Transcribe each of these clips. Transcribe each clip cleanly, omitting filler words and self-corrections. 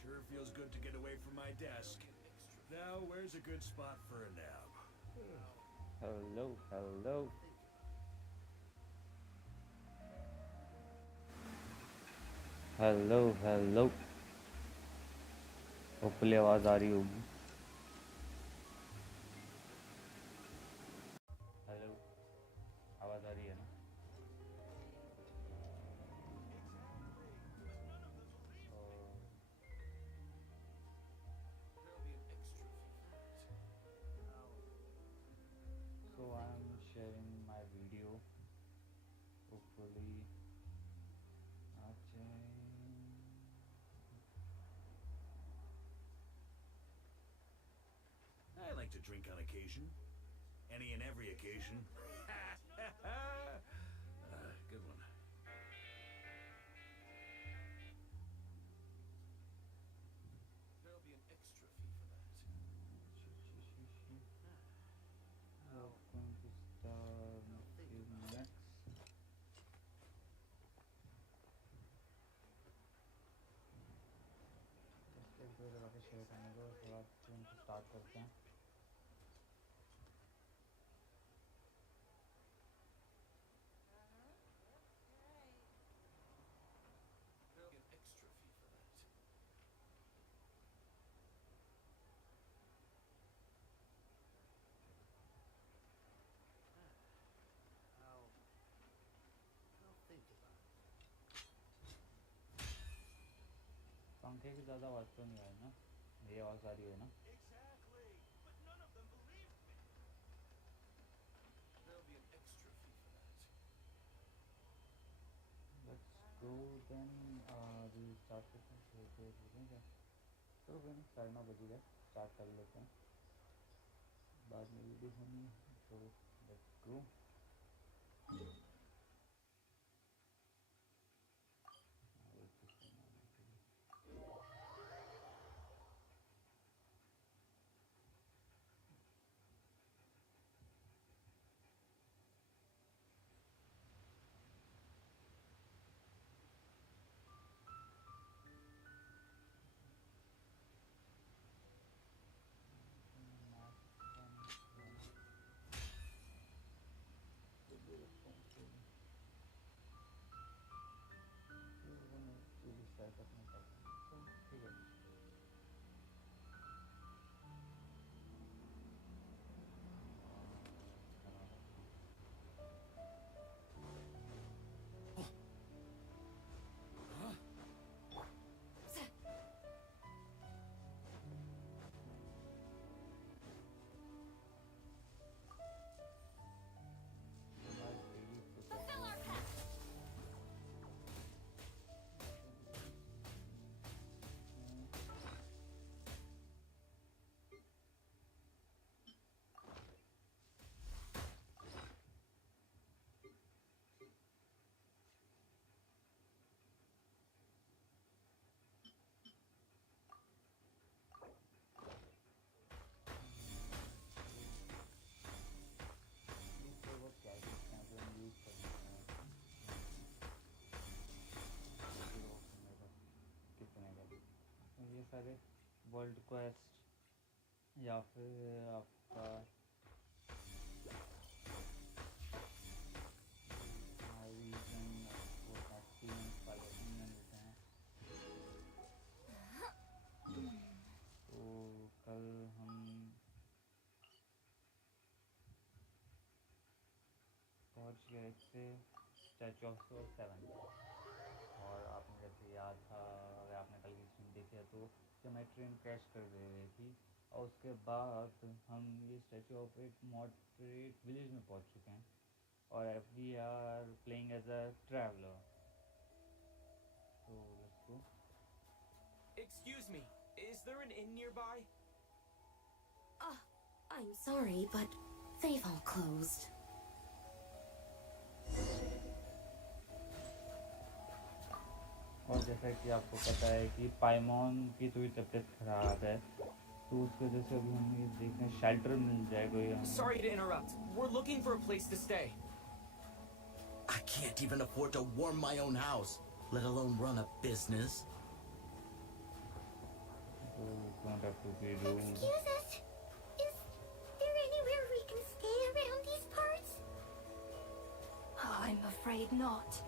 Sure feels good to get away from my desk. Now, where's a good spot for a nap? Hello, hello. Hello hello hopefully आवाज़ आ रही होगी hello आवाज़ आ रही है ना So I'm sharing my video hopefully I like to drink on occasion. Any and every occasion. Good one. There'll be an extra fee for that. We're going to start in a few minutes. एक दो लगा के share करने दो उसके बाद film को start करते हैं There'll be an extra fee for that. I'll think about it. पंखे की ज़्यादा आवाज़ तो नहीं आई ना ये आवाज़ आ रही है ना Exactly, but none of them believed me. There'll be an extra fee for that. Let's go then we'll start करते हैं क्या चलो कोई नहीं 9:30 बज गए स्टार्ट कर लेते हैं बाद में वीडियो होनी है तो लेट्स गो ये सारे वर्ल्ड क्वेस्ट या फिर आपका रीजन आपको एक्सपीरियंस वाले में मिलते हैं गैलेक्सी स्टैचू ऑफ 7। और आपने जैसे याद था, अगर आपने कल की स्ट्रीम देखी है तो कि हमारी ट्रेन क्रैश कर दे रही थी, और उसके बाद हम ये स्टैचू ऑफ एक मॉडरेट विलेज में पहुंच चुके हैं, और we are playing as a traveller. तो let's go. Excuse me, is there an inn nearby? I'm sorry, but they've all closed. और जैसा कि आपको पता है कि पाइमोन की थोड़ी तबीयत खराब है, तो उसकी वजह से अभी हमें देखने शेल्टर मिल जाएगा यहाँ। Sorry to interrupt. We're looking for a place to stay. I can't even afford to warm my own house, let alone run a business. So don't have to be rude. Excuse us. Is there anywhere we can stay around these parts? I'm afraid not.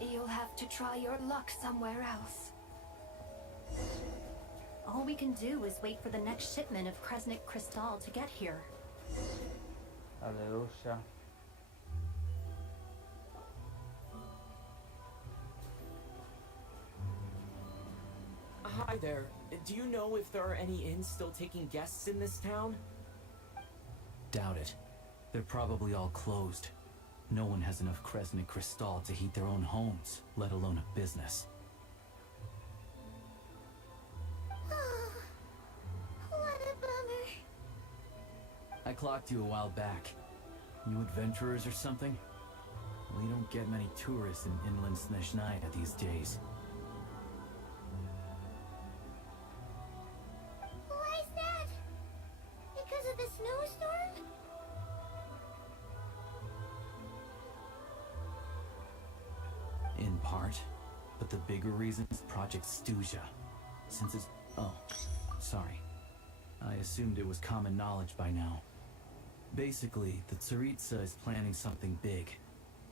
You'll have to try your luck somewhere else. All we can do is wait for the next shipment of Kresnik Crystal to get here. Aleosha. Hi there. Do you know if there are any inns still taking guests in this town? Doubt it. They're probably all closed. No one has enough Kresnik Crystal to heat their own homes, let alone a business. Oh, what a bummer. I clocked you a while back. You adventurers or something? We don't get many tourists in inland Snezhnaya these days. Why is that? Because of the snowstorm? In part. But the bigger reason is Project Stuja. Since it's... Oh, sorry. I assumed it was common knowledge by now. Basically, the Tsaritsa is planning something big.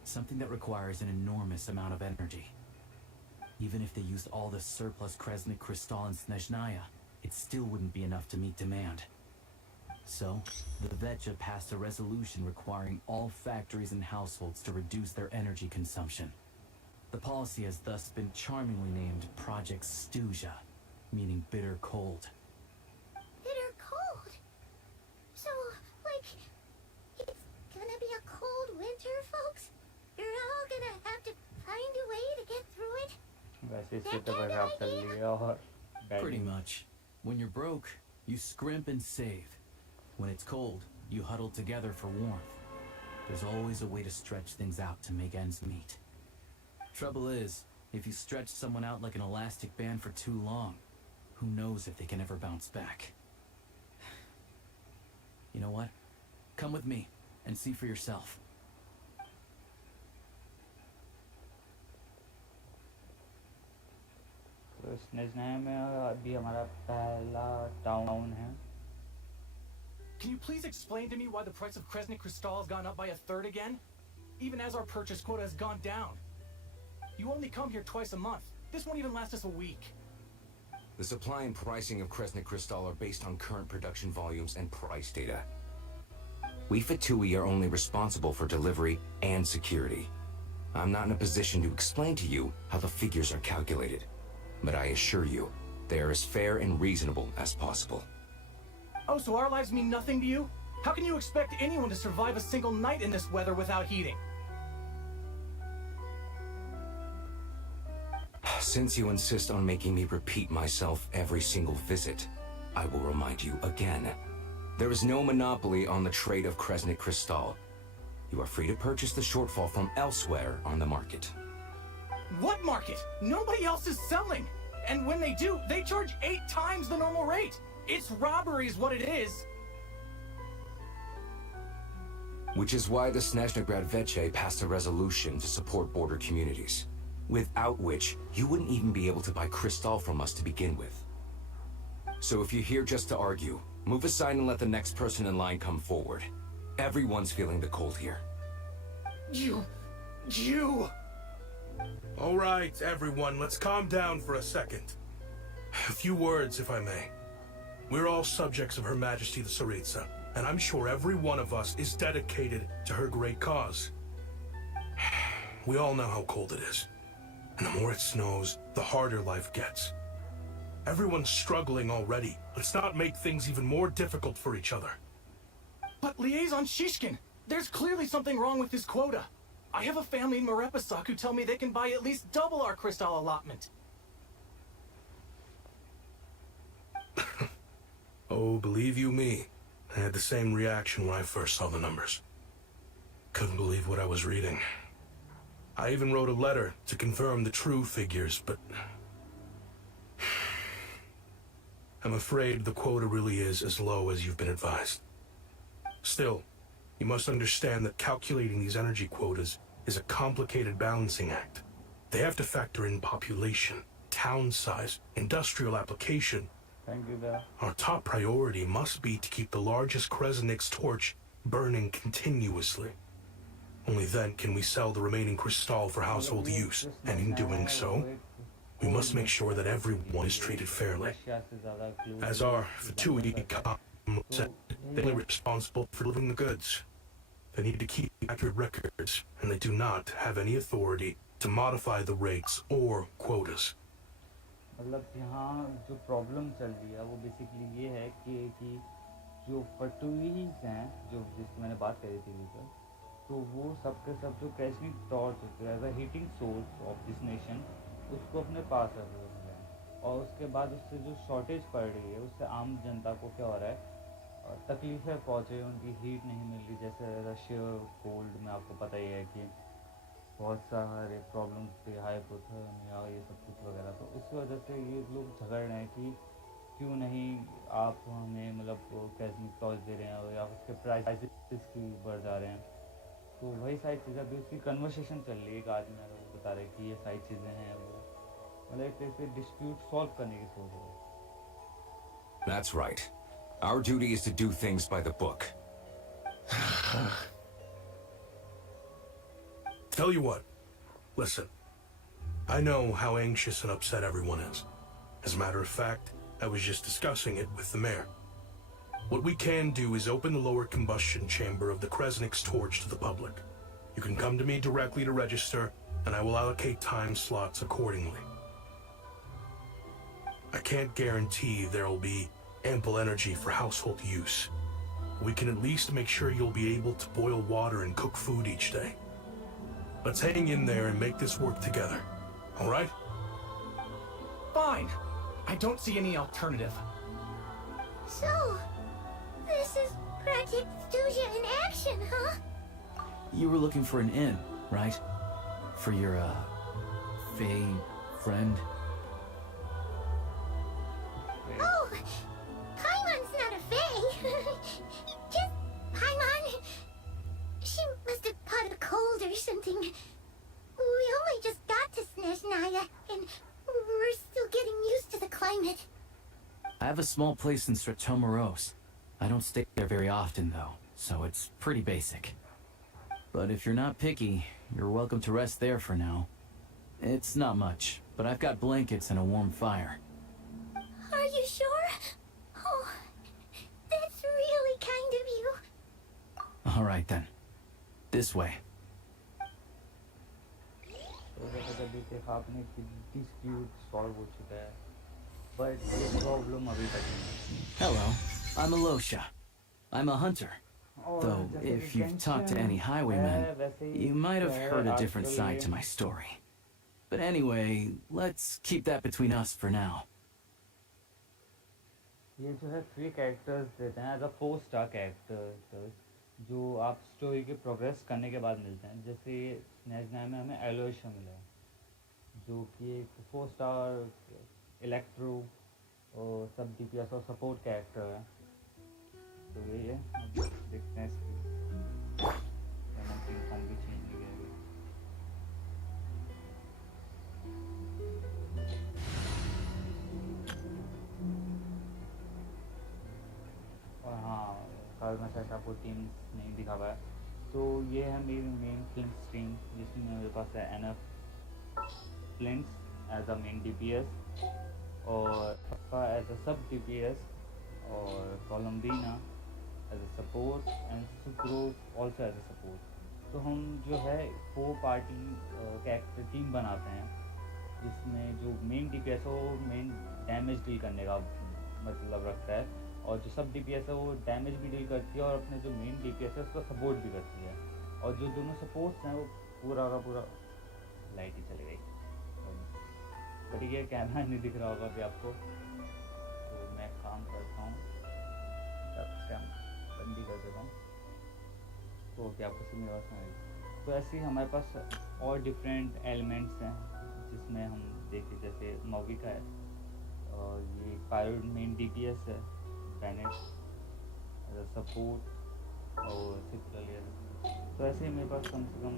Something that requires an enormous amount of energy. Even if they used all the surplus Kresnik Crystal in Snezhnaya, it still wouldn't be enough to meet demand. So, the Vetja passed a resolution requiring all factories and households to reduce their energy consumption. The policy has thus been charmingly named Project Stuja, meaning bitter cold. Bitter cold? So, like, it's gonna be a cold winter, folks? You're all gonna have to find a way to get through it? वैसे इससे तो बर्बाद कर लिया और Pretty much. When you're broke, you scrimp and save. When it's cold, you huddle together for warmth. There's always a way to stretch things out to make ends meet. Trouble is, if you stretch someone out like an elastic band for too long, who knows if they can ever bounce back. You know what? Come with me and see for yourself. तो स्नेजनाया में अभी हमारा पहला town है। Can you please explain to me why the price of Kresnik Crystal has gone up by 1/3 again? Even as our purchase quota has gone down. You only come here twice a month. This won't even last us a week. The supply and pricing of Kresnik Crystal are based on current production volumes and price data. We pt-2 are only responsible for delivery and security. I'm not in a position to explain to you how the figures are calculated, but I assure you, they are as fair and reasonable as possible. Oh, so our lives mean nothing to you? How can you expect anyone to survive a single night in this weather without heating? Since you insist on making me repeat myself every single visit, I will remind you again. There is no monopoly on the trade of Kresnik Crystal. You are free to purchase the shortfall from elsewhere on the market. What market? Nobody else is selling. And when they do, they charge 8 times the normal rate. It's robbery is what it is. Which is why the Snezhnograd Veche passed a resolution to support border communities, without which you wouldn't even be able to buy crystal from us to begin with. So if you're here just to argue, move aside and let the next person in line come forward. Everyone's feeling the cold here. You! All right, everyone, let's calm down for a second. A few words, if I may. We're all subjects of Her Majesty the Tsaritsa, and I'm sure every one of us is dedicated to her great cause. We all know how cold it is. And the more it snows, the harder life gets. Everyone's struggling already. Let's not make things even more difficult for each other. But Liaison Shishkin, there's clearly something wrong with this quota. I have a family in Marepasak who tell me they can buy at least double our crystal allotment. Oh, believe you me, I had the same reaction when I first saw the numbers. Couldn't believe what I was reading. I even wrote a letter to confirm the true figures, but I'm afraid the quota really is as low as you've been advised. Still, you must understand that calculating these energy quotas is a complicated balancing act. They have to factor in population, town size, industrial application. Thank you, there. Our top priority must be to keep the largest Kresnik's torch burning continuously. Only then can we sell the remaining crystal for household use, and in doing so, we must make sure that everyone is treated fairly. As our Fatui said, they're responsible for delivering the goods. They need to keep accurate records, and they do not have any authority to modify the rates or quotas. मतलब यहाँ जो problem चल रही है वो basically ये है कि जो फटुईज हैं जो जिसकी मैंने बात करी थी सर, तो वो सब के सब जो क्रेशनिक टॉर्च होते हैं as a heating source of this nation उसको अपने पास रख रहे हैं, और उसके बाद उससे जो शॉर्टेज पड़ रही है उससे आम जनता को क्या हो रहा है, तकलीफ़ें पहुँच रही है, उनकी हीट नहीं मिल रही, जैसे रशिया कोल्ड में आपको पता ही है कि बहुत सारे प्रॉब्लम्स थे, हाइपोथर्मिया ये सब कुछ वगैरह, तो इस वजह से ये लोग झगड़ रहे हैं कि क्यों नहीं आप हमें मतलब कैसमिक टॉर्च दे रहे हैं या उसके प्राइसेस की बढ़ जा रहे हैं। तो वही सारी चीज़ें अभी उसकी कन्वर्सेशन चल रही है, एक आदमी बता रहे कि ये सारी चीज़ें हैं, वो मतलब एक तरह से डिस्प्यूट सॉल्व करने की सोच रहे हैं। That's right. Our duty is to do things by the book. Tell you what, listen. I know how anxious and upset everyone is. As a matter of fact, I was just discussing it with the mayor. What we can do is open the lower combustion chamber of the Kresnik's torch to the public. You can come to me directly to register, and I will allocate time slots accordingly. I can't guarantee there will be ample energy for household use. We can at least make sure you'll be able to boil water and cook food each day. Let's hang in there and make this work together. All right? Fine. I don't see any alternative. So, this is Project Stuja in action, huh? You were looking for an inn, right? For your, Faye friend? Oh, Paimon's not a fae. Just Paimon. She must have caught a cold or something. We only just got to Snezhnaya, and we're still getting used to the climate. I have a small place in Stratomoros. I don't stay there very often, though, so it's pretty basic. But if you're not picky, you're welcome to rest there for now. It's not much, but I've got blankets and a warm fire. Are you sure? Oh, that's really kind of you. All right, then. This way. तो जैसा कि देखा आपने कि dispute solve हो चुका है, but ये प्रॉब्लम अभी तक नहीं है। Hello, I'm Alosha. I'm a hunter. Though, if you've talked to any highwaymen, you might have heard a different side to my story. But anyway, let's keep that between us for now. ये जो है 3 characters देते हैं as अ 4 star characters जो आप story के progress करने के बाद मिलते हैं। जैसे स्नेजनाय में हमें एलोशा मिला है जो कि एक 4 स्टार इलेक्ट्रो और सब DPS और सपोर्ट कैरेक्टर है। तो यही है, देखते हैं इसकी फॉर्म भी चेंज नहीं किया गया। और हाँ, में शायद आपको टीम्स नहीं दिखा हुआ है। तो ये है मेरी मेन फ्लिंट स्ट्रीम जिसमें मेरे पास है NF flints as a main DPS और एज अ सब DPS और Columbina as a support and Sucrose also as a support. तो हम जो है 4 पार्टी कैरेक्टर टीम बनाते हैं, जिसमें जो मेन DPS है वो मेन डैमेज डील करने का मतलब रखता है, और जो सब DPS है वो डैमेज भी डील करती है और अपने जो मेन DPS है उसका सपोर्ट भी करती है। और जो दोनों सपोर्ट्स हैं वो पूरा का पूरा लाइट ही चली गई, बट ये कैमरा नहीं दिख रहा होगा अभी आपको, तो मैं काम करता हूँ, बंदी कर देता हूँ तो कि आपको समझ में आएगी। तो ऐसे ही हमारे पास और डिफरेंट एलिमेंट्स हैं, जिसमें हम देखें जैसे मौगिका है, और ये पायरो मेन DPS है, बैनेट सपोर्ट और सिक्योर। तो ऐसे ही मेरे पास कम से कम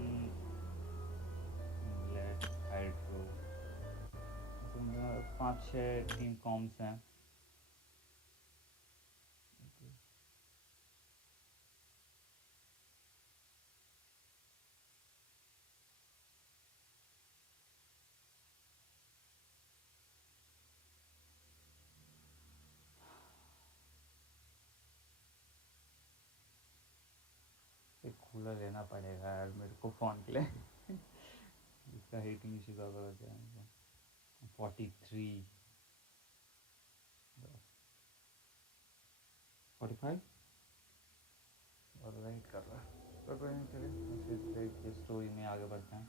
लेफ्ट हाइड्रो 5-6 टीम कॉम्स हैं। एक कूलर लेना पड़ेगा यार मेरे को फ़ोन के लिए इसका हीटिंग इशू ज़्यादा हो जाएगा। 43 45 और राइट कर रहा है, तो कोई नहीं, चलिए फिर स्टोरी में आगे बढ़ते हैं।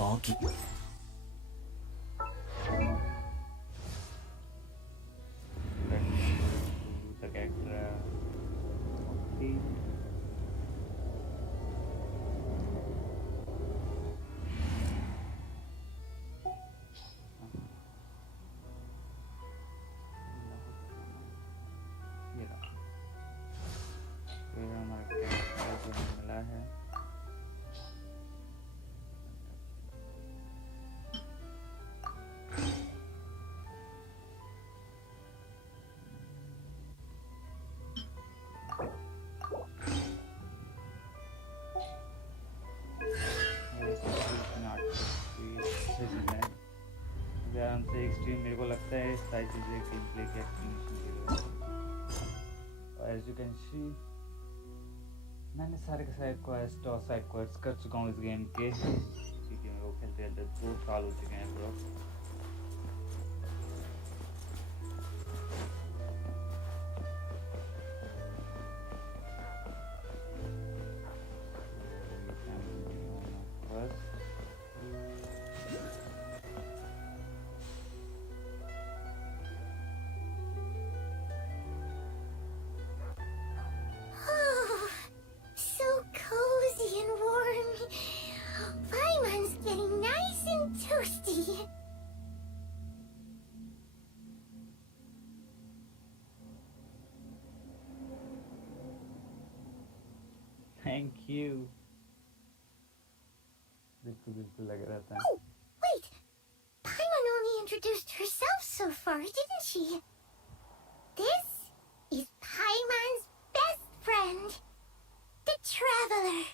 All keep. The character team. ये रहा, फिर हमारा कैरेक्टर जो हमें मिला है हमसे एक्सट्रीम, मेरे को लगता है सारी चीज़ें गेम प्ले की एक्सप्लेनेशन के लिए। और एज यू कैन सी मैंने सारे के सारे क्वेस्ट और साइड क्वेस्ट कर चुका हूँ इस गेम के, क्योंकि मेरे को खेलते खेलते 2 साल हो चुके हैं bro. Oh, so cozy and warm. Paimon's getting nice and toasty. Thank you. बिल्कुल बिल्कुल लग रहा था। Oh, wait. Paimon only introduced herself so far, didn't she? This is Paimon's best friend, the Traveler.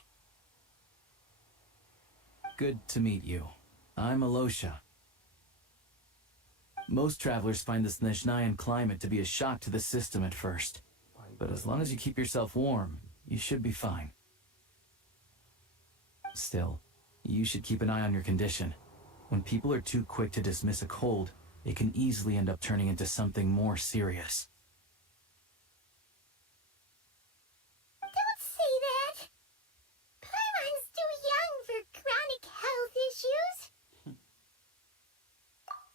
Good to meet you. I'm Alosha. Most travelers find this Nezhnayan climate to be a shock to the system at first. But as long as you keep yourself warm, you should be fine. Still, you should keep an eye on your condition. When people are too quick to dismiss a cold, it can easily end up turning into something more serious.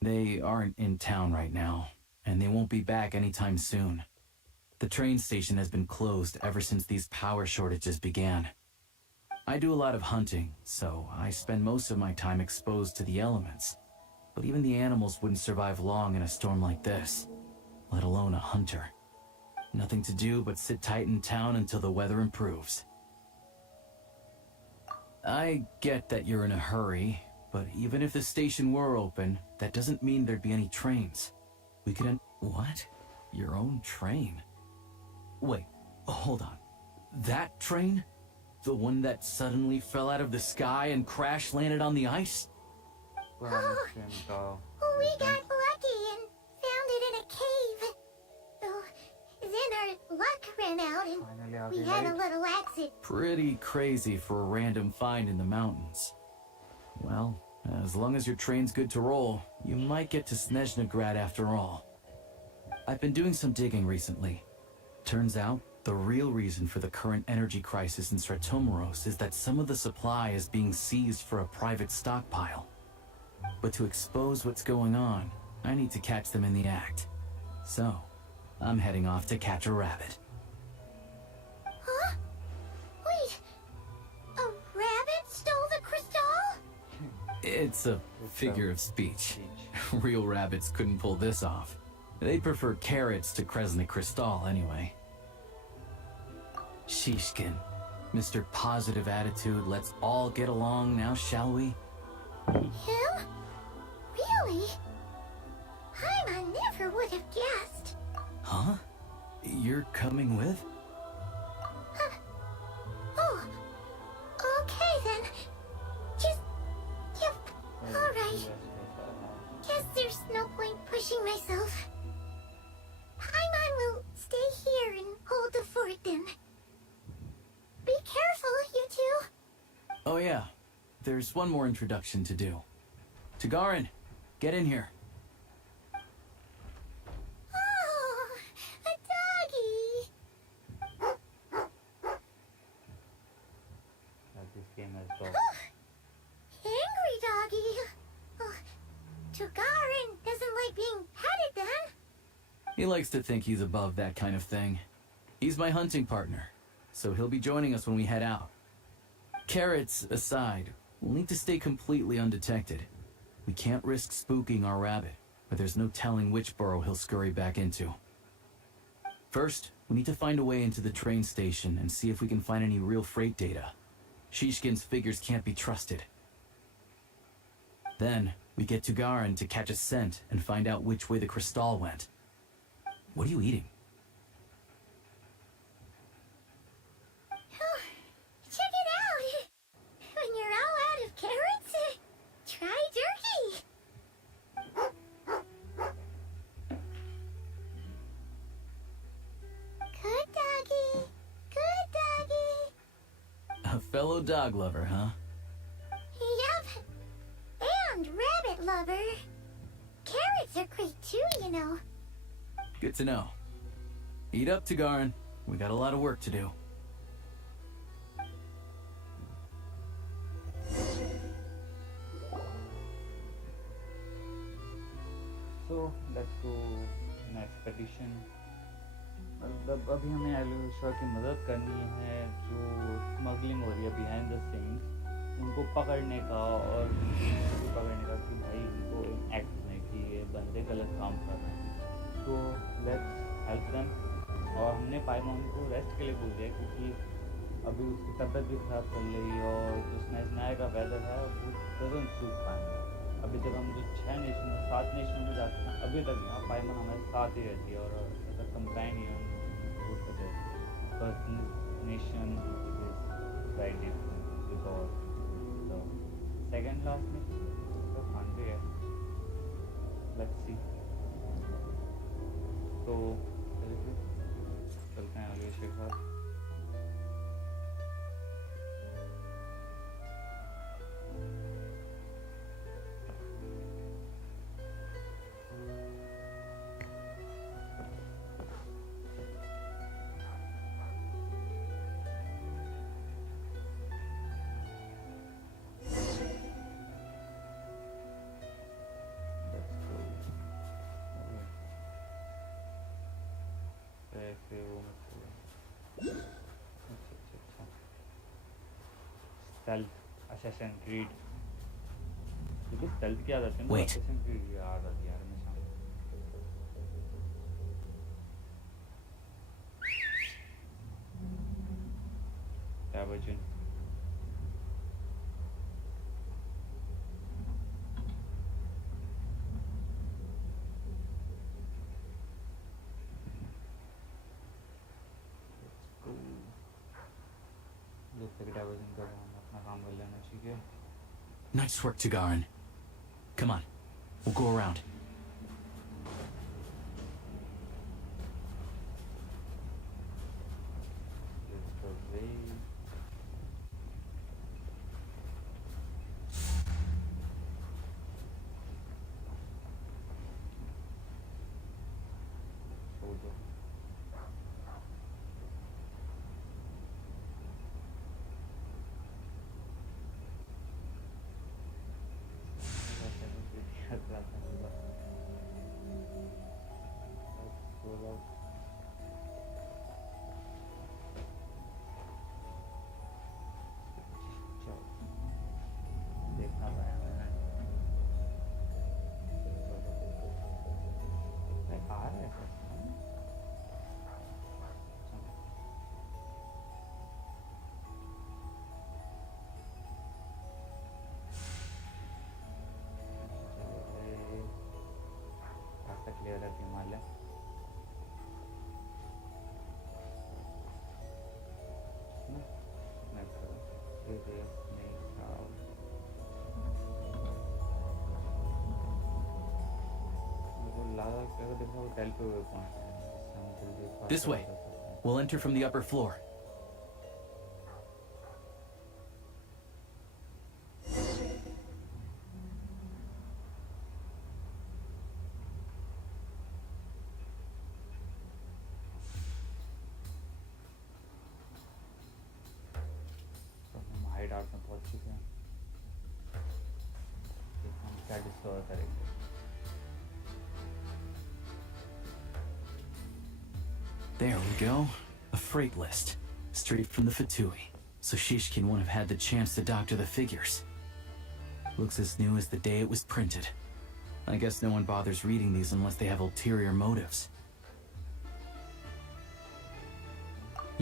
They aren't in town right now, and they won't be back anytime soon. The train station has been closed ever since these power shortages began. I do a lot of hunting, so I spend most of my time exposed to the elements. But even the animals wouldn't survive long in a storm like this, let alone a hunter. Nothing to do but sit tight in town until the weather improves. I get that you're in a hurry, but even if the station were open, that doesn't mean there'd be any trains. We could What? Your own train? Wait, hold on. That train? The one that suddenly fell out of the sky and crash landed on the ice? पुराने train का We got lucky and found it in a cave. Oh, then our luck ran out and finally आ we गई had a light little accident. Pretty crazy for a random find in the mountains. Well, as long as your train's good to roll, you might get to Snezhnograd after all. I've been doing some digging recently. Turns out, the real reason for the current energy crisis in Stratomaros is that some of the supply is being seized for a private stockpile. But to expose what's going on, I need to catch them in the act. So, I'm heading off to catch a rabbit. Huh? Wait, a rabbit stole the crystal? It's a figure of speech. Real rabbits couldn't pull this off. They prefer carrots to Kresnik Crystal anyway. Shishkin, Mr. Positive Attitude, let's all get along now, shall we? Him? Really? I never would have guessed. Huh? You're coming with? Oh, okay then. Just, yep, alright. Guess there's no point pushing myself. Paimon will stay here and hold the fort then. Be careful, you two. Oh yeah, there's one more introduction to do. Tagarin, get in here. Oh, a doggy. this game has dog Angry doggy. Oh, Tugarin doesn't like being petted then. He likes to think he's above that kind of thing. He's my hunting partner, so he'll be joining us when we head out. Carrots aside, we'll need to stay completely undetected. We can't risk spooking our rabbit, but there's no telling which burrow he'll scurry back into. First, we need to find a way into the train station and see if we can find any real freight data. Shishkin's figures can't be trusted. Then, we get to Garin to catch a scent and find out which way the crystal went. What are you eating? Oh, check it out. When you're all out of carrots, try jerky. Good doggy. Good doggy. A fellow dog lover, huh? Yep. And rabbit lover. Carrots are great too, you know. Good to know. Eat up, Tagarin. We got a lot of work to do. So let's go in expedition. मतलब अभी हमें एलुशा की मदद करनी है जो smuggling हो रही है बिहाइंड द सीन्स उनको पकड़ने का और पकड़ने का कि भाई इनको एक्ट नहीं कि ये बंदे गलत काम कर रहे हैं तो लेट्स हेल्प देम और हमने पाइमोन को रेस्ट के लिए बोल दिया क्योंकि अभी उसकी तबीयत भी खराब चल रही है और जो स्नेजनाय का वेदर है वो डजंट सूट पाएंगे अभी तक हम जो 6 नेशन 7 नेशन में जाते हैं अभी तक यहाँ पाइमोन हमारे साथ ही रहती है और as a companion But nation is very different because the second last nation is the country. Let's see. So, चलते हैं अगले शिखर. Let's go. stealth assassin creed क्योंकि stealth क्या आते हैं ना Wait. assassin creed याद आती है यार हमेशा क्या बचन जब तक डाइवर्जन कर रहा हूँ अपना काम कर लेना ठीक है Nice work, Tagarin. Come on, we'll go around. Let's go away. छोड़ दो क्लियर है Himalaya This way. We'll enter from the upper floor. Hide out में पहुंच चुके हैं हम क्या डिस्कवर करेंगे There we go. A freight list. Straight from the Fatui. So Shishkin won't have had the chance to doctor the figures. Looks as new as the day it was printed. I guess no one bothers reading these unless they have ulterior motives.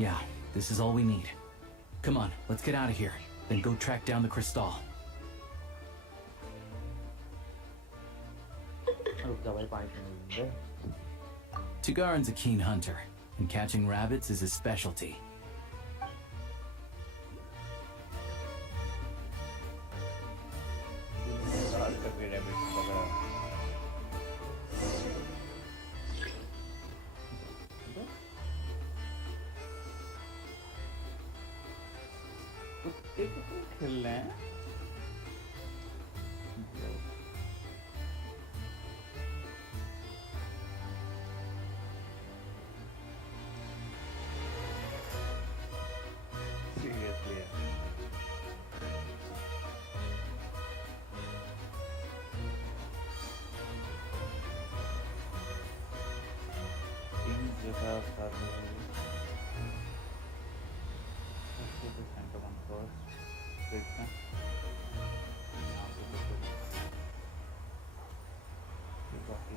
Yeah, this is all we need. Come on, let's get out of here. Then go track down the crystal. Tugarin's a keen hunter, and catching rabbits is his specialty. खेल रहे हैं seriously तीन जगह कर centre one first देखते हैं यहाँ पे देखो ये बाकी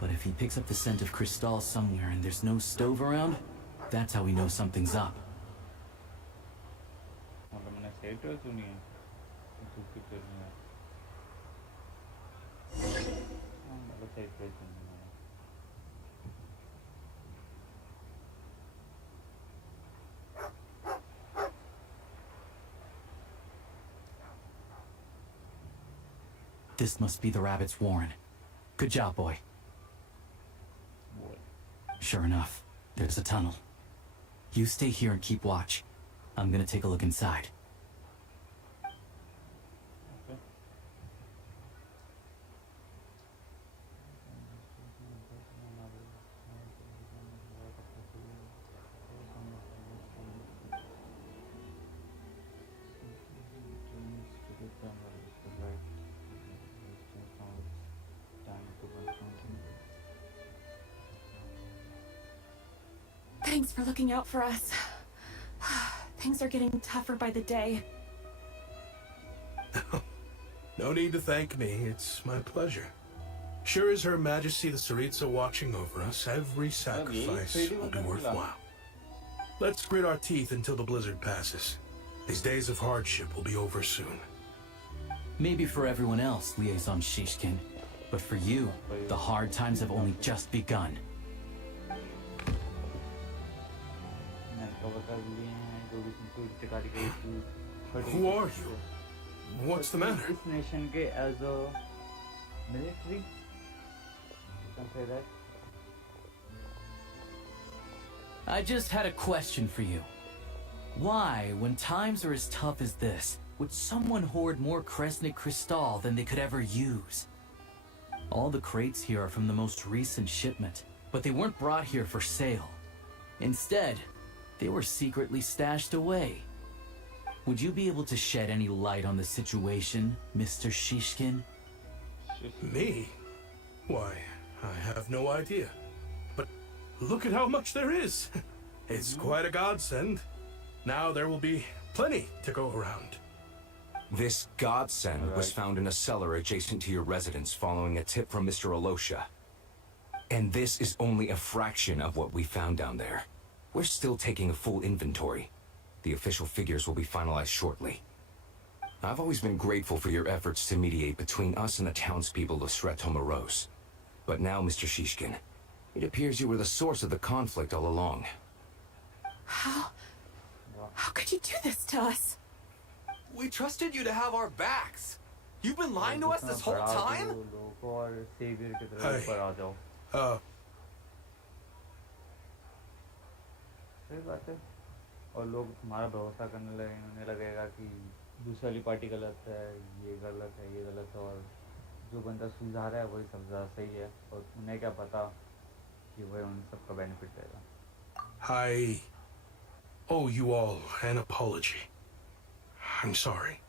But if he picks up the scent of crystal somewhere and there's no stove around, that's how we know something's up. मतलब मैंने सेट सुनी है दूसरी सुनी है मतलब सेट सुनी है This must be the rabbit's warren. Good job, boy. Sure enough, there's a tunnel. You stay here and keep watch. I'm gonna take a look inside. Thanks for looking out for us. Things are getting tougher by the day. No need to thank me. It's my pleasure. Sure as Her Majesty the Tsaritsa watching over us, every sacrifice will be worthwhile. Let's grit our teeth until the blizzard passes. These days of hardship will be over soon. Maybe for everyone else, Liaison Shishkin. But for you, the hard times have only just begun. Who are you? What's the matter? This nation ke as a military, you can say that. I just had a question for you. Why, when times are as tough as this, would someone hoard more Kresnik Crystal than they could ever use? All the crates here are from the most recent shipment, but they weren't brought here for sale. Instead, they were secretly stashed away. Would you be able to shed any light on the situation, Mr. Shishkin? Me? Why, I have no idea. But look at how much there is. It's quite a godsend. Now there will be plenty to go around. This godsend was found in a cellar adjacent to your residence following a tip from Mr. Alosha. And this is only a fraction of what we found down there. We're still taking a full inventory. The official figures will be finalized shortly. I've always been grateful for your efforts to mediate between us and the townspeople of Sretomaros. But now, Mr. Shishkin, it appears you were the source of the conflict all along. How could you do this to us? We trusted you to have our backs. You've been lying to us this whole time? सही बात है और लोग तुम्हारा भरोसा करने लगेंगे उन्हें लगेगा कि दूसरी वाली पार्टी गलत है ये गलत है और जो बंदा सुलझा रहा है वही सब ज़्यादा सही है और उन्हें क्या पता कि वह उन सबका बेनिफिट देगा. I owe you all an apology. I'm sorry.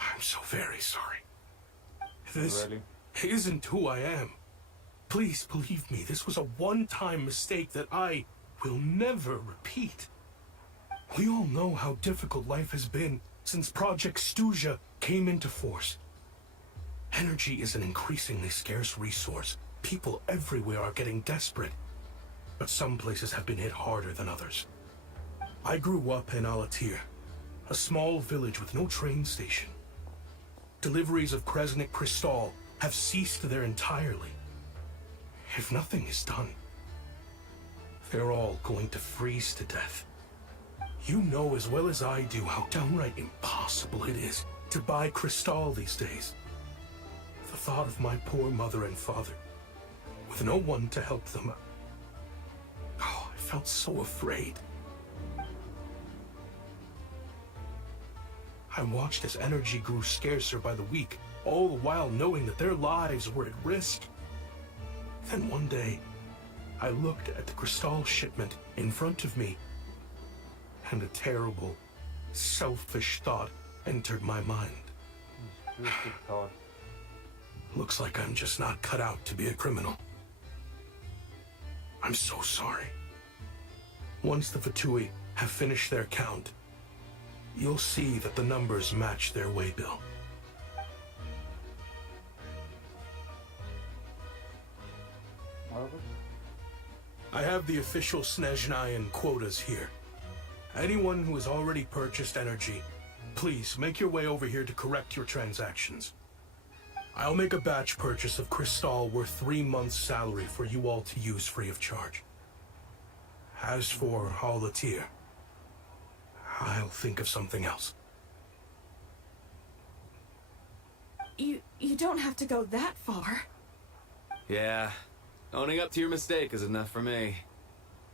I'm so very sorry. This Really? isn't who I am. Please believe me, this was a one-time mistake that I will never repeat. We all know how difficult life has been since Project Stuja came into force. Energy is an increasingly scarce resource. People everywhere are getting desperate. But some places have been hit harder than others. I grew up in Alatir, a small village with no train station. Deliveries of Kresnik Crystal have ceased there entirely. If nothing is done, they're all going to freeze to death. You know as well as I do how downright impossible it is to buy Crystal these days. The thought of my poor mother and father, with no one to help them, oh, I felt so afraid. I watched as energy grew scarcer by the week, all the while knowing that their lives were at risk. Then one day, I looked at the Crystal shipment in front of me, and a terrible, selfish thought entered my mind. Stupid thought. Looks like I'm just not cut out to be a criminal. I'm so sorry. Once the Fatui have finished their count, you'll see that the numbers match their waybill. I have the official Snezhnayan quotas here. Anyone who has already purchased energy, please make your way over here to correct your transactions. I'll make a batch purchase of Crystal worth 3 months' salary for you all to use free of charge. As for Alatir, I'll think of something else. You don't have to go that far. Yeah, owning up to your mistake is enough for me.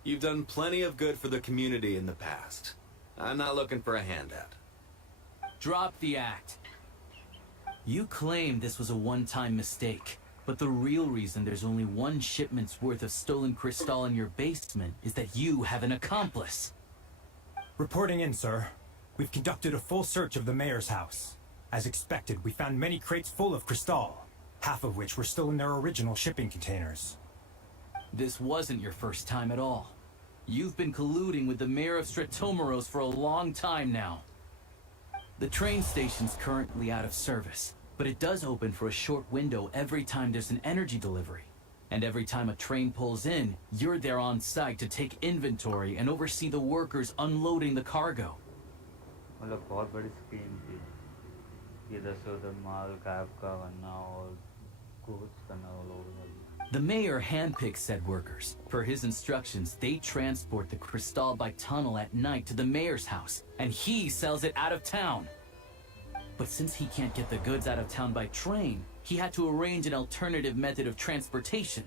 You've done plenty of good for the community in the past. I'm not looking for a handout. Drop the act. You claim this was a one-time mistake, but the real reason there's only 1 shipment's worth of stolen Crystal in your basement is that you have an accomplice. Reporting in, sir. We've conducted a full search of the mayor's house. As expected, we found many crates full of Crystal, half of which were still in their original shipping containers. This wasn't your first time at all. you've been colluding with the mayor of Stratomeros for a long time now. The train station's currently out of service, but it does open for a short window every time there's an energy delivery. And every time a train pulls in, you're there on site to take inventory and oversee the workers unloading the cargo. मतलब बहुत बड़ी screen थी, इधर से उधर माल गायब का करना और goods करना all over the place. The mayor handpicks said workers. Per his instructions, they transport the crystal by tunnel at night to the mayor's house, and he sells it out of town. But since he can't get the goods out of town by train, he had to arrange an alternative method of transportation.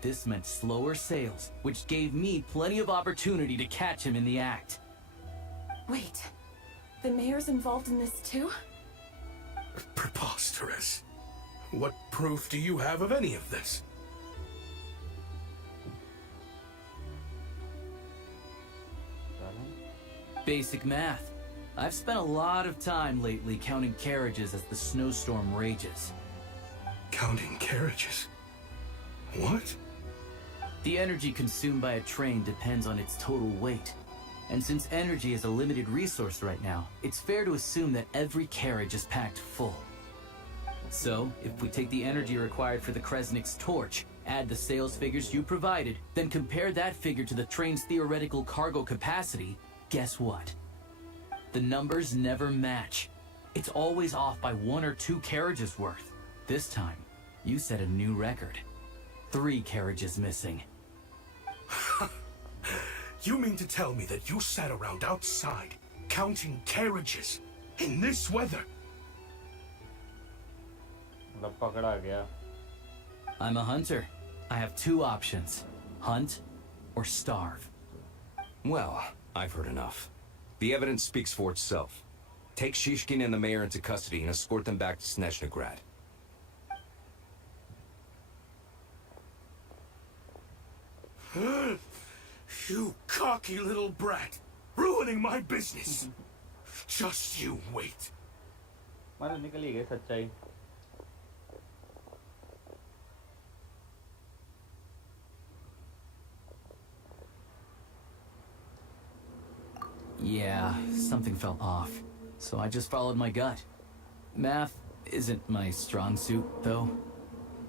This meant slower sales, which gave me plenty of opportunity to catch him in the act. Wait, the mayor's involved in this too? Preposterous. What proof do you have of any of this? Basic math. I've spent a lot of time lately counting carriages as the snowstorm rages. Counting carriages? What? The energy consumed by a train depends on its total weight. And since energy is a limited resource right now, it's fair to assume that every carriage is packed full. So, if we take the energy required for the Kresnik's torch, add the sales figures you provided, then compare that figure to the train's theoretical cargo capacity, guess what? The numbers never match. It's always off by 1 or 2 carriages worth. This time, you set a new record. 3 carriages missing. You mean to tell me that you sat around outside, counting carriages, in this weather? मतलब पकड़ा गया. I'm a hunter. I have 2 options. Hunt or starve. Well, I've heard enough. The evidence speaks for itself. Take Shishkin and the mayor into custody and escort them back to Snezhnograd. You cocky little brat! Ruining my business! Just you wait. मतलब निकल ही गए सच्चाई. Yeah, something felt off. So I just followed my gut. Math isn't my strong suit, though.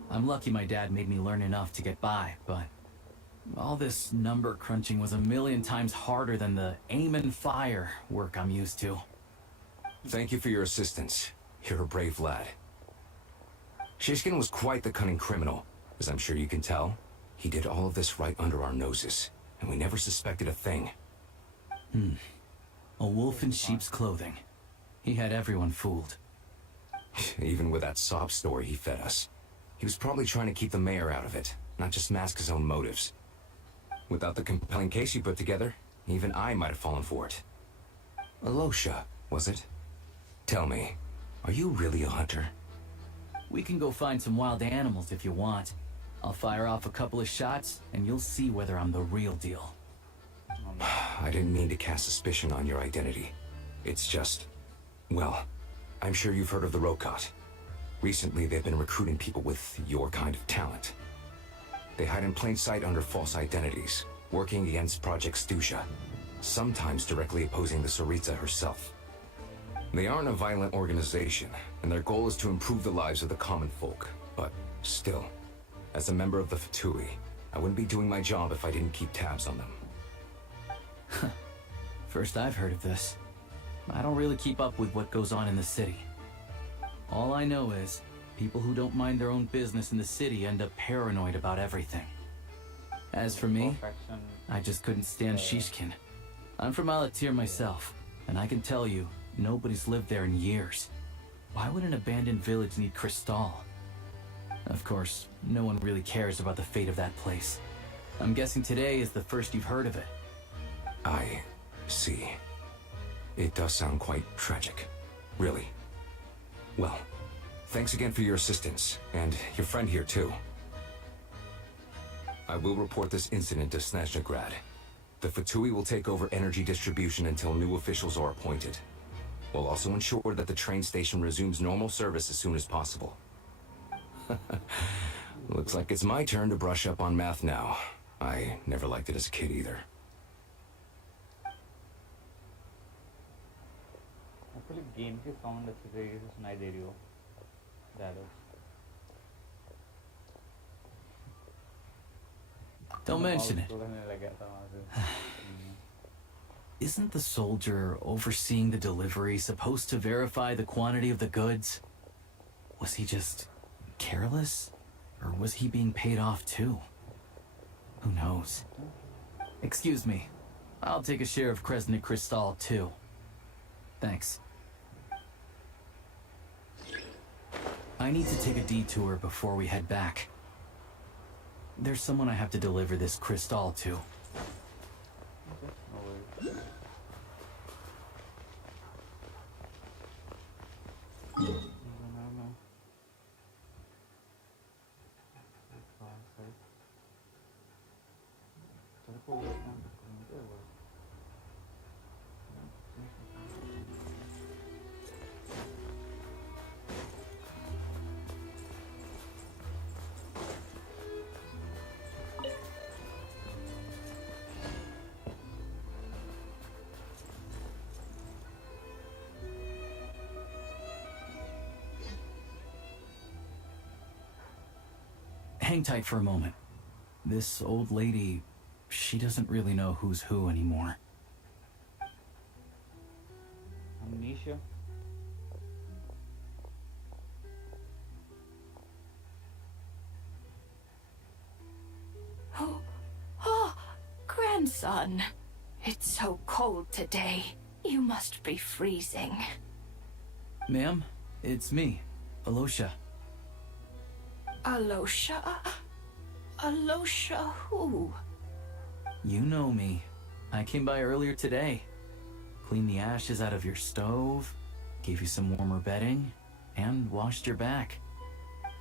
I'm lucky my dad made me learn enough to get by, but all this number crunching was a million times harder than the aim and fire work I'm used to. Thank you for your assistance. You're a brave lad. Shishkin was quite the cunning criminal, as I'm sure you can tell. He did all of this right under our noses, and we never suspected a thing. A wolf in sheep's clothing. He had everyone fooled. Even with that sob story he fed us. He was probably trying to keep the mayor out of it, not just mask his own motives. Without the compelling case you put together, even I might have fallen for it. Alosha, was it? Tell me, are you really a hunter? We can go find some wild animals if you want. I'll fire off a couple of shots, and you'll see whether I'm the real deal. I didn't mean to cast suspicion on your identity. It's just... well, I'm sure you've heard of the Rokot. Recently, they've been recruiting people with your kind of talent. They hide in plain sight under false identities, working against Project Stusha, sometimes directly opposing the Tsaritsa herself. They aren't a violent organization, and their goal is to improve the lives of the common folk. But still, as a member of the Fatui, I wouldn't be doing my job if I didn't keep tabs on them. First I've heard of this. I don't really keep up with what goes on in the city. All I know is, people who don't mind their own business in the city end up paranoid about everything. As for me, I just couldn't stand Shishkin. I'm from Alatir myself, and I can tell you, nobody's lived there in years. Why would an abandoned village need Crystal? Of course, no one really cares about the fate of that place. I'm guessing today is the first you've heard of it. I see. It does sound quite tragic. Really. Well, thanks again for your assistance, and your friend here too. I will report this incident to Snezhnograd. The Fatui will take over energy distribution until new officials are appointed. We'll also ensure that the train station resumes normal service as soon as possible. Looks like it's my turn to brush up on math now. I never liked it as a kid either. Actually game की sound अच्छे तरीके से सुनाई दे रही हो dialogues Don't mention it. करने लग गया था वहाँ से Isn't the soldier overseeing the delivery supposed to verify the quantity of the goods? Was he just careless? Or was he being paid off too? Who knows? Excuse me. I'll take a share of Kresnik Crystal too. Thanks. I need to take a detour before we head back. There's someone I have to deliver this crystal to. Hang tight for a moment. This old lady, she doesn't really know who's who anymore. Amnesia. Oh, grandson. It's so cold today. You must be freezing. Ma'am, it's me, Alosha. Alosha? Alosha who? You know me. I came by earlier today. Cleaned the ashes out of your stove, gave you some warmer bedding, and washed your back.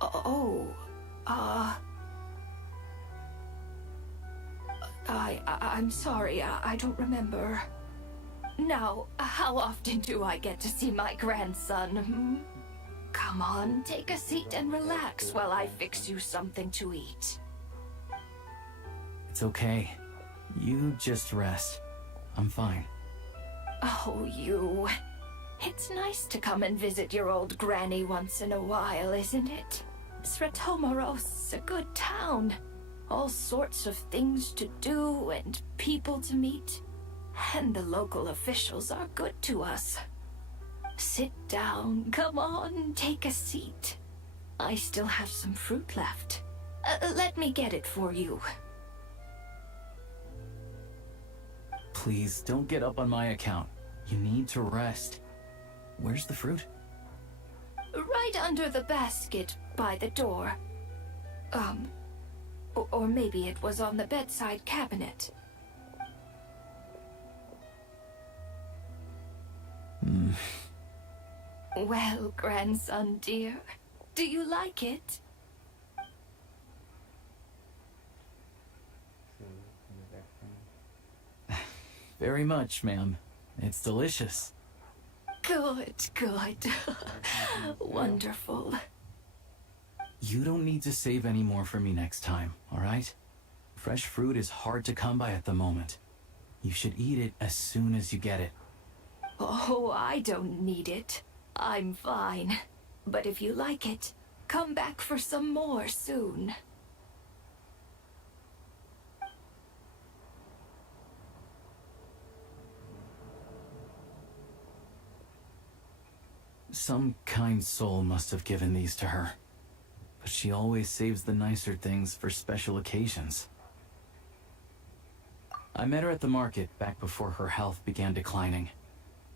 Oh, I'm sorry, I don't remember. Now, how often do I get to see my grandson? Hmm? Come on, take a seat and relax while I fix you something to eat. It's okay. You just rest. I'm fine. Oh, you. It's nice to come and visit your old granny once in a while, isn't it? Sratomaros, a good town. All sorts of things to do and people to meet. And the local officials are good to us. Sit down, come on, take a seat. I still have some fruit left. Let me get it for you. Please, don't get up on my account. You need to rest. Where's the fruit? Right under the basket by the door. Or maybe it was on the bedside cabinet. Well, grandson dear, do you like it? Very much, ma'am. It's delicious. Good, good. Wonderful. You don't need to save any more for me next time, all right? Fresh fruit is hard to come by at the moment. You should eat it as soon as you get it. Oh, I don't need it. I'm fine. But if you like it, come back for some more soon. Some kind soul must have given these to her. But she always saves the nicer things for special occasions. I met her at the market back before her health began declining.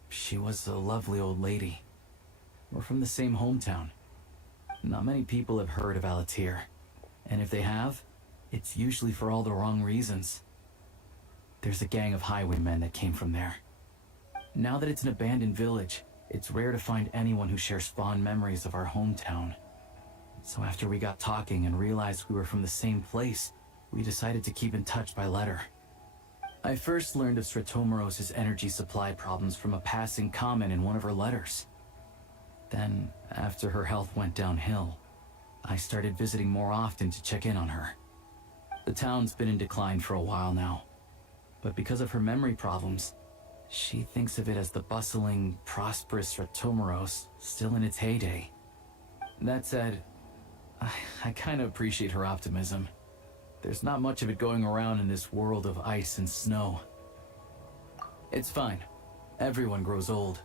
She was a lovely old lady. We're from the same hometown. Not many people have heard of Alatir. And if they have, it's usually for all the wrong reasons. There's a gang of highwaymen that came from there. Now that it's an abandoned village, it's rare to find anyone who shares fond memories of our hometown. So after we got talking and realized we were from the same place, we decided to keep in touch by letter. I first learned of Sratomaros' energy supply problems from a passing comment in one of her letters. Then, after her health went downhill, I started visiting more often to check in on her. The town's been in decline for a while now, but because of her memory problems, She thinks of it as the bustling, prosperous Ratomoros, still in its heyday. That said, I kind of appreciate her optimism. There's not much of it going around in this world of ice and snow. It's fine. Everyone grows old.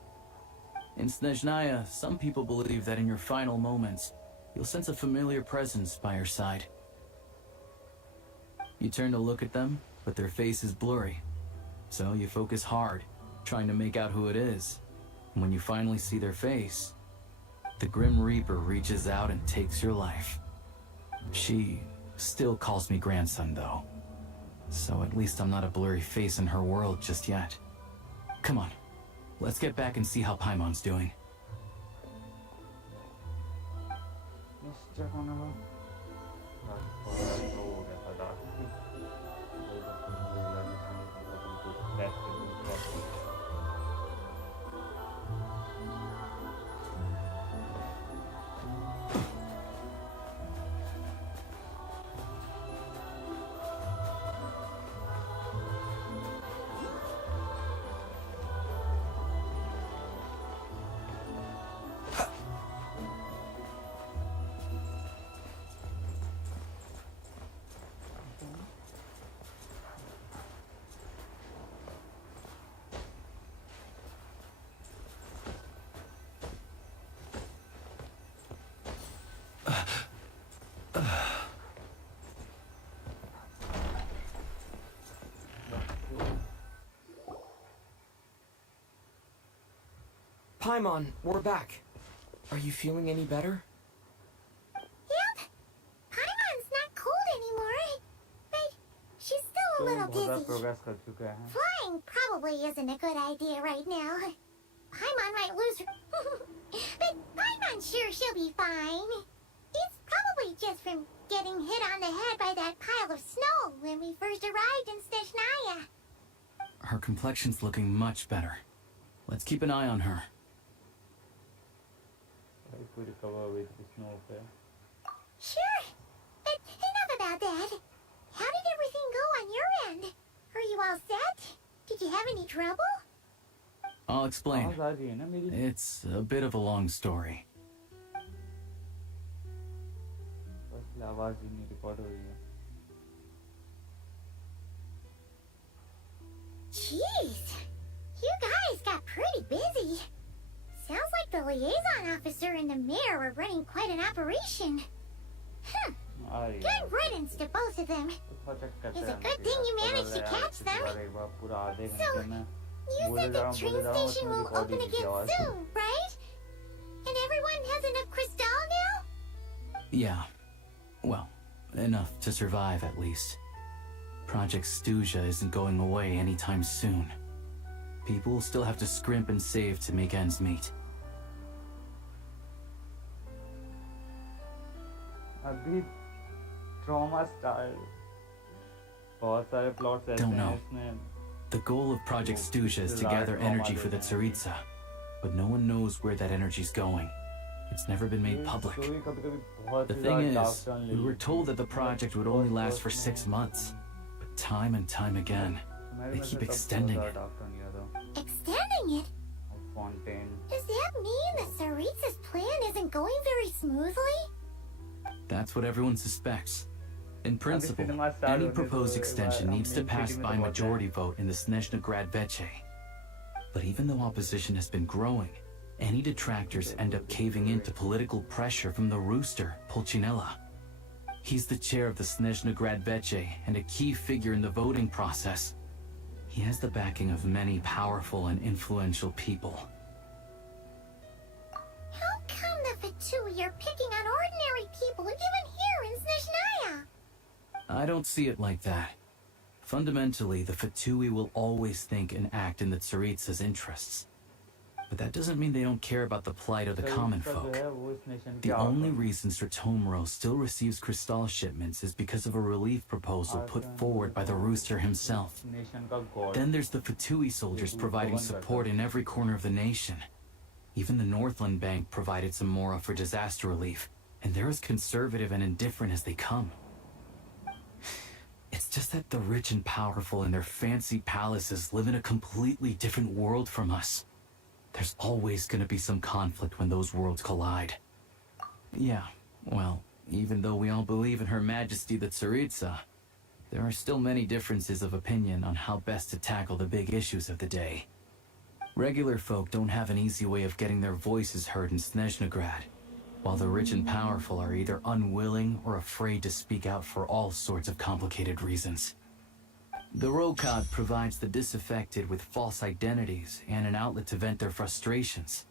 In Snezhnaya, some people believe that in your final moments, you'll sense a familiar presence by your side. You turn to look at them, but their face is blurry. So you focus hard, trying to make out who it is. And when you finally see their face, the Grim Reaper reaches out and takes your life. She still calls me grandson, though. So at least I'm not a blurry face in her world just yet. Come on, let's get back and see how Paimon's doing. Mr. Honorable. Paimon, we're back. Are you feeling any better? Yep. Paimon's not cold anymore. But she's still a little dizzy. Progress कर चुका है. Flying probably isn't a good idea right now. Paimon might lose her. But Paimon's sure she'll be fine. It's probably just from getting hit on the head by that pile of snow when we first arrived in Snezhnaya. Her complexion's looking much better. Let's keep an eye on her. We recover with the snow fair. Sure. But enough about that. How did everything go on your end? Are you all set? Did you have any trouble? I'll explain. आवाज आ रही है ना मेरी? It's a bit of a long story. बस आवाज ही नहीं record हो रही है. Jeez. You guys got pretty busy. Sounds like the liaison officer and the mayor were running quite an operation. Good riddance to both of them. It's a good thing you managed to catch them. So, you said the train station will open again soon, right? And everyone has enough crystal now? Yeah. Well, enough to survive at least. Project Stuja isn't going away anytime soon. People will still have to scrimp and save to make ends meet. अभी trauma started. बहुत सारे plots ऐसे Don't हैं know. इसमें. The goal of Project Stuja is to gather energy for the Tsaritsa, but no one knows where that energy's going. It's never been made public. story कभी-कभी बहुत The he thing ज़्यादा is, dark turn ले we were Lee. told that the project would only last for 6 months, but time and time again, मेरे they में keep से सबसे extending ज़्यादा it. dark turn लिया था. Extending it? Fontaine. Does that mean the Tsaritsa's plan isn't going very smoothly? That's what everyone suspects. In principle, cinema start any होने proposed से extension हम needs to main pass city में by तो बहुत majority vote in the Snezhna Grad Veche. But even though opposition has been growing, any detractors end up caving in to political pressure from the rooster, Pulcinella. He's the chair of the Snezhna Grad Veche and a key figure in the voting process. He has the backing of many powerful and influential people. How come the Fatui are picking on ordinary people even here in Snezhnaya? I don't see it like that. Fundamentally, the Fatui will always think and act in the Tsaritsa's interests. But that doesn't mean they don't care about the plight of the common folk. The only reason Stratomero still receives crystal shipments is because of a relief proposal put forward by the Rooster himself. Then there's the Fatui soldiers providing support in every corner of the nation. Even the Northland Bank provided some mora for disaster relief, and they're as conservative and indifferent as they come. It's just that the rich and powerful in their fancy palaces live in a completely different world from us. There's always gonna be some conflict when those worlds collide. Yeah, well, even though we all believe in Her Majesty the Tsaritsa, there are still many differences of opinion on how best to tackle the big issues of the day. Regular folk don't have an easy way of getting their voices heard in Snezhnograd, while the rich and powerful are either unwilling or afraid to speak out for all sorts of complicated reasons. The Rokad provides the disaffected with false identities and an outlet to vent their frustrations.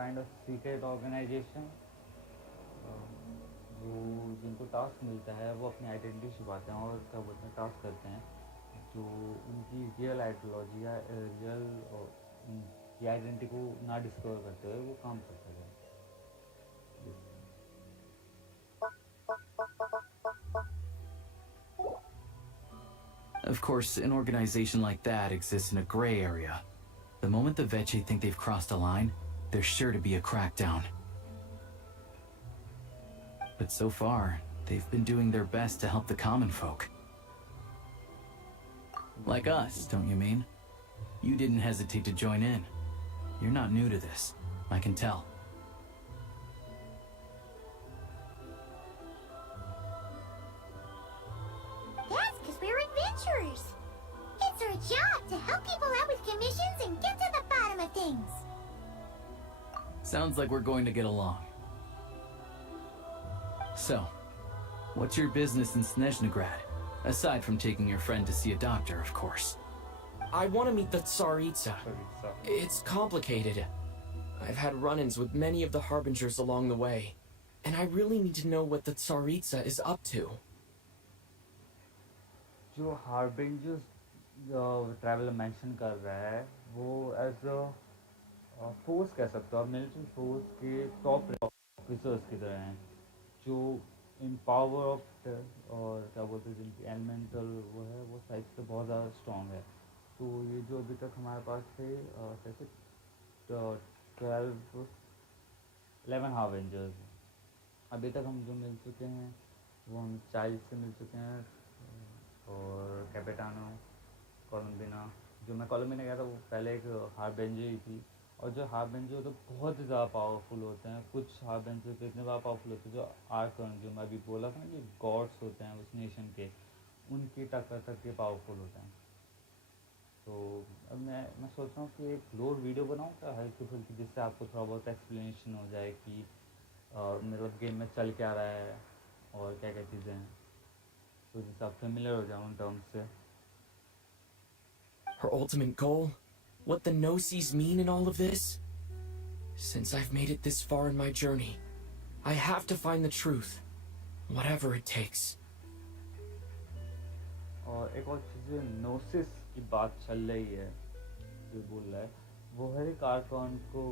Kind of secret organization जो जिनको task मिलता है वो अपनी identity छुपाते हैं और क्या बोलते हैं टास्क करते हैं जो उनकी रियल आइडियोलॉजी या रियल की आइडेंटिटी को ना डिस्कवर करते हुए वो काम करते हैं. Of course, an organization like that exists in a gray area. The moment the Veche think they've crossed a line, there's sure to be a crackdown. But so far, they've been doing their best to help the common folk. Like us, don't you mean? You didn't hesitate to join in. You're not new to this, I can tell. That's because we're adventurers. It's our job to help people out with commissions and get to the bottom of things. Sounds like we're going to get along. So, what's your business in Snezhnograd? Aside from taking your friend to see a doctor, of course. I want to meet the Tsaritsa. It's complicated. I've had run-ins with many of the Harbingers along the way, and I really need to know what the Tsaritsa is up to. जो Harbingers traveller mention कर रहा है वो as a force कह सकते हो आप military force के टॉप ऑफिसर्स की तरह हैं जो इन पावर ऑफ और क्या बोलते हैं जिनकी एलिमेंटल वो है वो साइड से बहुत ज़्यादा स्ट्रॉन्ग है. तो ये जो अभी तक हमारे पास थे कैसे 11 हार्बिंजर्स अभी तक हम जो मिल चुके हैं वो हम चाइल्ड से मिल चुके हैं और कैपिटानो कोलम्बिना. जो मैं कोलम्बिना गया था वो पहले एक हार्बिंजर ही थी और जो हार्बिंजर तो बहुत ही ज़्यादा पावरफुल होते हैं. कुछ हार्बिंजर तो इतने ज़्यादा पावरफुल होते हैं जो आर्कन जो मैं अभी बोला था ना कि गॉड्स होते हैं उस नेशन के उनकी टक्कर तक के पावरफुल होते हैं. तो अब मैं सोच रहा हूँ कि एक लोड वीडियो बनाऊँ क्या हल्की फुल्की जिससे आपको थोड़ा बहुत एक्सप्लेनेशन हो जाए कि मतलब गेम में चल क्या रहा है और क्या क्या चीज़ें हैं तो जिससे आप फेमिलियर हो जाओ उन टर्म्स से. Her ultimate goal? What the Gnosis mean in all of this? Since I've made it this far in my journey, I have to find the truth, whatever it takes. और एक और चीज़ नोसिस की बात चल रही है जो बोल रहा है वो हर एक आर्कॉन को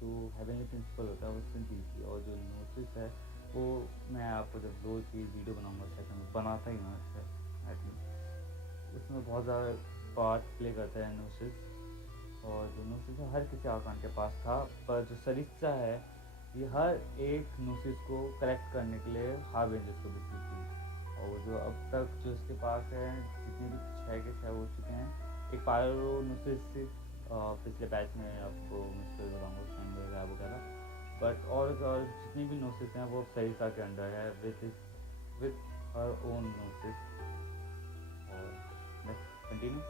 जो हेवनली प्रिंसिपल होता है उससे दी थी और जो नोसिस है वो मैं आपको जब रोज की वीडियो बनाऊंगा सेकंड बनाता ही हूँ एटलीस्ट उसमें बहुत ज़्यादा पार्ट प्ले करता है नोसिस. और जो नोसिस है हर किसी आर्कॉन के पास था पर जो सरिस्सा है ये हर एक नोसिस को करेक्ट करने के लिए हार्बिंजर्स को देती थी. और जो अब तक जो इसके पास है जितने भी 6 के 6 हो चुके हैं. एक पायरो नोसिस पिछले बैच में आपको मुश्किल बताऊँगा टाइम वगैरह बट और जितनी भी नोसिस हैं वो सरिस्सा के अंडर है विद हर ओन नोसिस. और next continue.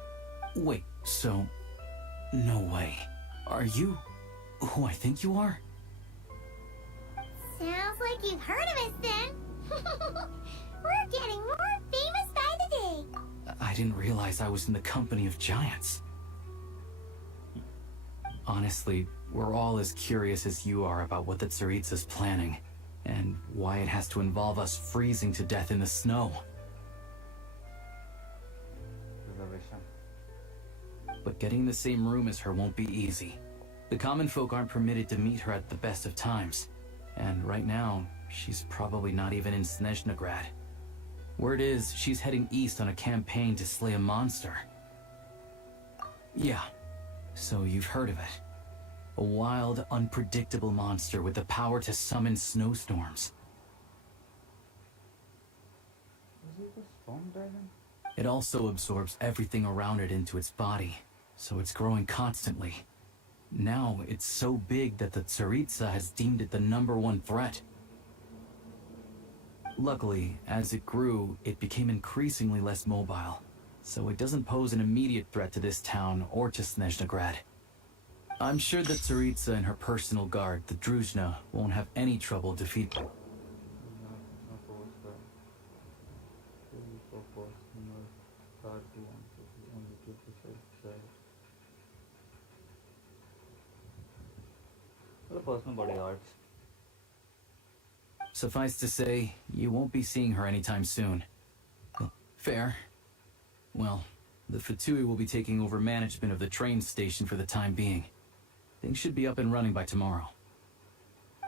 Wait, so... No way. Are you who I think you are? Sounds like you've heard of us then. We're getting more famous by the day. I didn't realize I was in the company of giants. Honestly, we're all as curious as you are about what the Tsaritsa's planning, and why it has to involve us freezing to death in the snow. Reservation. But getting in the same room as her won't be easy. The common folk aren't permitted to meet her at the best of times, and right now, she's probably not even in Snezhnograd. Word is, she's heading east on a campaign to slay a monster. Yeah, so you've heard of it. A wild, unpredictable monster with the power to summon snowstorms. Is it a storm dragon? It also absorbs everything around it into its body, so it's growing constantly. Now, it's so big that the Tsaritsa has deemed it the #1 threat. Luckily, as it grew, it became increasingly less mobile, so it doesn't pose an immediate threat to this town or to Snezhnograd. I'm sure that Tsaritsa and her personal guard, the Druzhna, won't have any trouble defeating. Personal bodyguards. Suffice to say, you won't be seeing her anytime soon. Fair. Well, the Fatui will be taking over management of the train station for the time being. Things should be up and running by tomorrow.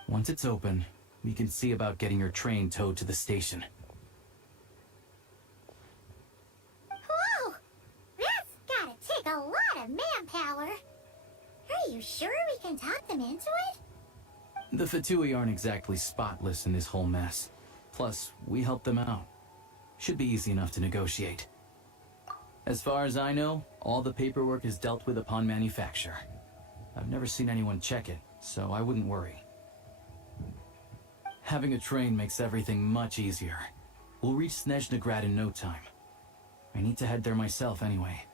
Once it's open, we can see about getting your train towed to the station. Whoa! That's gotta take a lot of manpower. Are you sure we can talk them into it? The Fatui aren't exactly spotless in this whole mess. Plus, we helped them out. Should be easy enough to negotiate. As far as I know, all the paperwork is dealt with upon manufacture. I've never seen anyone check it, so I wouldn't worry. Having a train makes everything much easier. We'll reach Snezhnograd in no time. I need to head there myself anyway.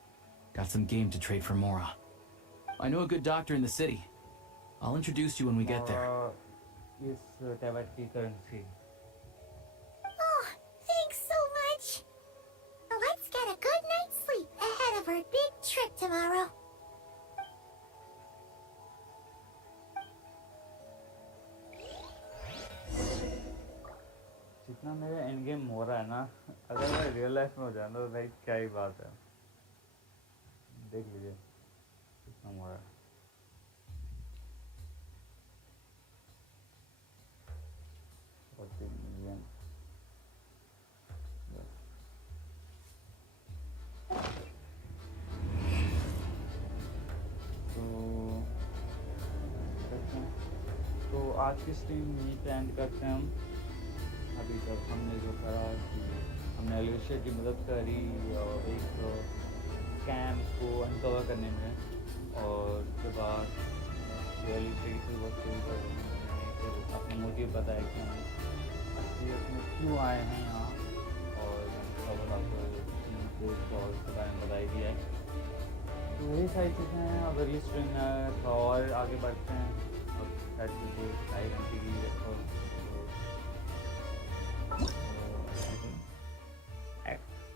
Got some game to trade for Mora. I know a good doctor in the city. I'll introduce you when we get there. Is Tavati currency. Oh, thanks so much. Let's get a good night's sleep ahead of our big trip tomorrow. जितना मेरा end game हो रहा है ना, अगर मैं real life में हो जाए तो भाई क्या ही बात है. देख लीजिए कितना हो रहा है. 14 million. तो आज की स्ट्रीम यहीं पे एंड करते हैं हम. अभी तक हमने जो करा कि हमने एलिवेशन की मदद करी एक स्कैम को अनकवर करने में, और उसके बाद जो एलिवेशन की वर्क शुरू कर फिर अपने मोटिव बताया कि हम असलियत में क्यों आए हैं यहाँ, और सब आपको उसके बारे में बताई दिया है. तो यही सारी चीज़ें हैं. अब अगली स्ट्रीम में और आगे बढ़ते हैं. अब शायद मुझे 2.5 घंटे की रिकॉर्ड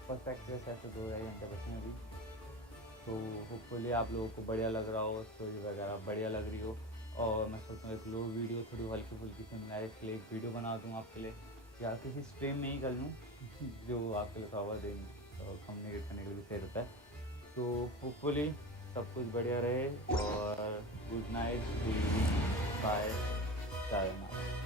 परफेक्ट ऐसे 2-2.5 घंटे बचे हैं अभी. तो होपफुली आप लोगों को बढ़िया लग रहा हो, स्टोरी वगैरह बढ़िया लग रही हो. और मैं सोचता हूँ एक लो वीडियो थोड़ी हल्की फुल्की से मैं इसके लिए एक वीडियो बना दूँ आपके लिए, या किसी स्ट्रीम में ही कर लूँ जो आपके लिए थोड़ा कम्युनिकेट करने के लिए सही रहता है. तो होपफुली सब कुछ बढ़िया रहे, और good night, good evening, bye, sayonara.